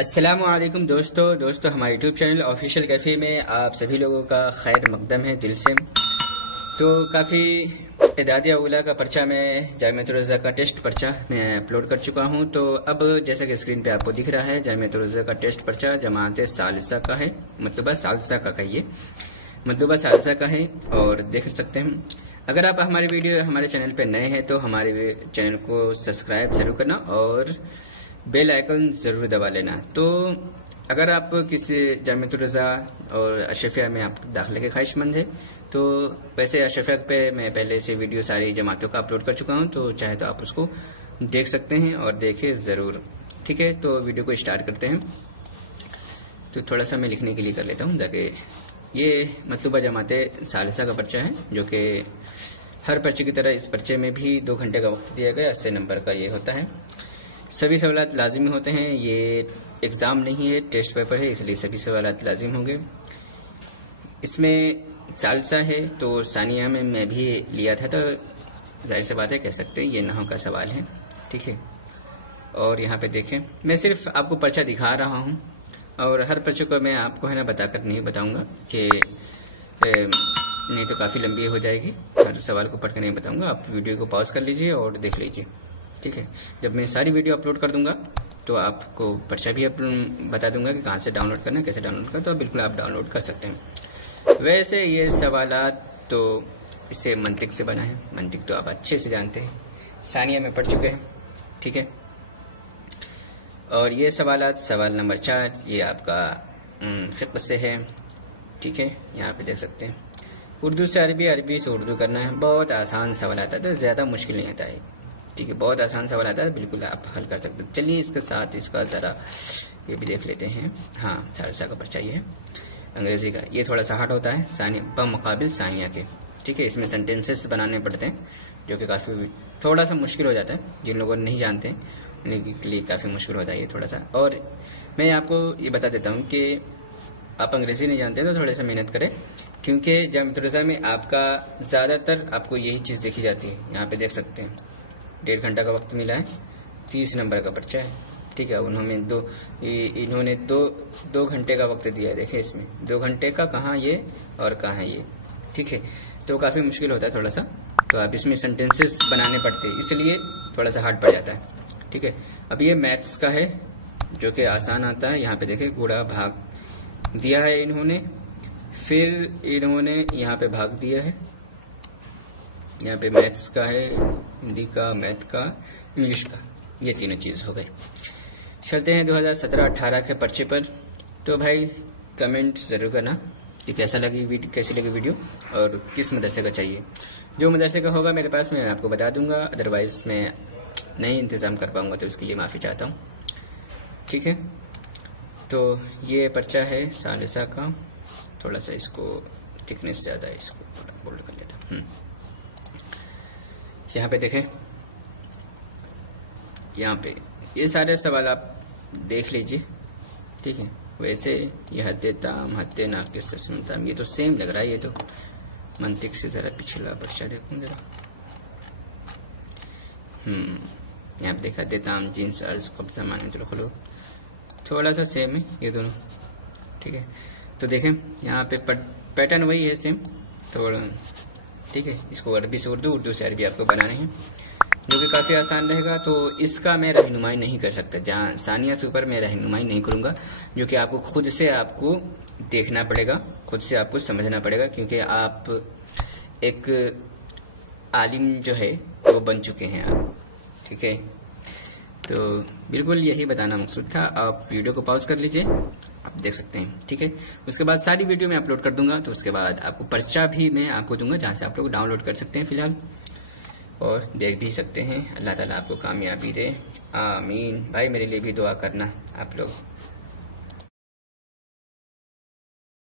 अस्सलामुअलैकुम दोस्तों हमारे यूट्यूब चैनल ऑफिशियल कैफ़े में आप सभी लोगों का खैर मकदम है दिल से। तो काफ़ी इदादिया उला का पर्चा मैं जामिअतुल रज़ा का टेस्ट पर्चा मैं अपलोड कर चुका हूं। तो अब जैसा कि स्क्रीन पे आपको दिख रहा है जामिअतुल रज़ा का टेस्ट पर्चा जमात सालिसा का है, मतलबा सालिसा का कहिए, मतलबा सालिसा का है। और देख सकते हैं अगर आप हमारे चैनल पे नए हैं तो हमारे चैनल को सब्सक्राइब जरूर करना और बेल आइकन ज़रूर दबा लेना। तो अगर आप किसी जामिअतुल रज़ा और अशरफिया में आप दाखिले के ख्वाहिशमंद है तो वैसे अशरफिया पे मैं पहले से वीडियो सारी जमातों का अपलोड कर चुका हूं, तो चाहे तो आप उसको देख सकते हैं और देखें ज़रूर। ठीक है, तो वीडियो को स्टार्ट करते हैं। तो थोड़ा सा मैं लिखने के लिए कर लेता हूँ ताकि ये मतलूबा जमात सालिसा का पर्चा है, जो कि हर पर्चे की तरह इस पर्चे में भी 2 घंटे का वक्त दिया गया। 80 नंबर का ये होता है। सभी सवालात लाजिमी होते हैं। ये एग्ज़ाम नहीं है, टेस्ट पेपर है, इसलिए सभी सवालात लाजिम होंगे। इसमें सालिसा है तो सानिया में मैं भी लिया था, तो जाहिर सी बात है कह सकते हैं ये नहव का सवाल है। ठीक है, और यहाँ पे देखें मैं सिर्फ आपको पर्चा दिखा रहा हूँ और हर पर्चे को मैं आपको है ना बताकर नहीं बताऊँगा कि नहीं तो काफ़ी लंबी हो जाएगी। हर सवाल को पढ़ कर नहीं बताऊँगा। आप वीडियो को पॉज कर लीजिए और देख लीजिए। ठीक है, जब मैं सारी वीडियो अपलोड कर दूंगा तो आपको पर्चा भी बता दूंगा कि कहाँ से डाउनलोड करना है, कैसे डाउनलोड करना, तो बिल्कुल आप डाउनलोड कर सकते हैं। वैसे ये सवालात तो इससे मंतिक से बना है, मंतिक तो आप अच्छे से जानते हैं, सानिया में पढ़ चुके हैं। ठीक है, और ये सवालात सवाल नंबर 4 ये आपका फिक्र से है। ठीक है, यहाँ पे देख सकते हैं उर्दू से अरबी, अरबी से उर्दू करना है। बहुत आसान सवाल आता है, ज़्यादा मुश्किल नहीं आता है। ठीक है, बहुत आसान सवाल आता है, बिल्कुल आप हल कर सकते हैं। चलिए इसके साथ इसका ज़रा ये भी देख लेते हैं। हाँ, सालिसा का पर्चा ये है अंग्रेजी का। ये थोड़ा सा हार्ड होता है सानिया बमुकाबिल सानिया के। ठीक है, इसमें सेंटेंसेस बनाने पड़ते हैं जो कि काफ़ी थोड़ा सा मुश्किल हो जाता है। जिन लोगों ने नहीं जानते उनके लिए काफ़ी मुश्किल होता है ये थोड़ा सा। और मैं आपको ये बता देता हूँ कि आप अंग्रेजी नहीं जानते तो थोड़ा सा मेहनत करें, क्योंकि जामिअतुल रज़ा में आपका ज़्यादातर आपको यही चीज़ देखी जाती है। यहाँ पे देख सकते हैं 1.5 घंटा का वक्त मिला है, 30 नंबर का पर्चा है। ठीक है, इन्होंने दो घंटे का वक्त दिया है। देखिए इसमें 2 घंटे का कहाँ ये और कहाँ है ये। ठीक है, तो काफ़ी मुश्किल होता है थोड़ा सा, तो आप इसमें सेंटेंसेस बनाने पड़ते हैं, इसलिए थोड़ा सा हार्ड पड़ जाता है। ठीक है, अब ये मैथ्स का है जो कि आसान आता है। यहाँ पे देखिए गुणा भाग दिया है इन्होंने, फिर इन्होंने यहाँ पे भाग दिया है। यहाँ पे मैथ्स का है, हिंदी का, मैथ का, इंग्लिश का, ये तीनों चीज़ हो गए। चलते हैं 2017-18 के पर्चे पर। तो भाई कमेंट ज़रूर करना कि कैसी लगी वीडियो और किस मदरसे का चाहिए। जो मदरसे का होगा मेरे पास मैं आपको बता दूंगा, अदरवाइज़ मैं नहीं इंतज़ाम कर पाऊंगा तो इसके लिए माफ़ी चाहता हूँ। ठीक है, तो ये पर्चा है सालिसा का। थोड़ा सा इसको थिकनेस ज़्यादा है, इसको थोड़ा बोल्ड कर लेता हूँ। यहाँ पे देखें, यहाँ पे ये सारे सवाल आप देख लीजिए। ठीक है, वैसे ये हद्दे ताम, हद्दे नाकिस, तस्मीम, ये तो सेम लग रहा है। ये तो मंतिक से ज़रा पिछला पर्चा देखूँ ज़रा। यहाँ पे देखा हद्दे ताम, जीन्स, अर्ज, कब्जा, माने तो थोड़ा सा सेम है ये दोनों। ठीक है, तो देखें यहाँ पे पैटर्न वही है सेम थोड़ा। ठीक है, इसको अरबी से उर्दू, उर्दू से अरबी आपको बनाने हैं, जो कि काफ़ी आसान रहेगा। तो इसका मैं रहनुमाई नहीं कर सकता, जहाँ सानिया से ऊपर मैं रहनुमाई नहीं करूँगा, जो कि आपको खुद से आपको देखना पड़ेगा, खुद से आपको समझना पड़ेगा, क्योंकि आप एक आलिम जो है वो बन चुके हैं आप। ठीक है, तो बिल्कुल यही बताना मकसूद था। आप वीडियो को पॉज कर लीजिए, आप देख सकते हैं। ठीक है, उसके बाद सारी वीडियो मैं अपलोड कर दूंगा, तो उसके बाद आपको पर्चा भी मैं आपको दूंगा जहां से आप लोग डाउनलोड कर सकते हैं फिलहाल, और देख भी सकते हैं। अल्लाह ताला आपको कामयाबी दे, आमीन। भाई मेरे लिए भी दुआ करना आप लोग।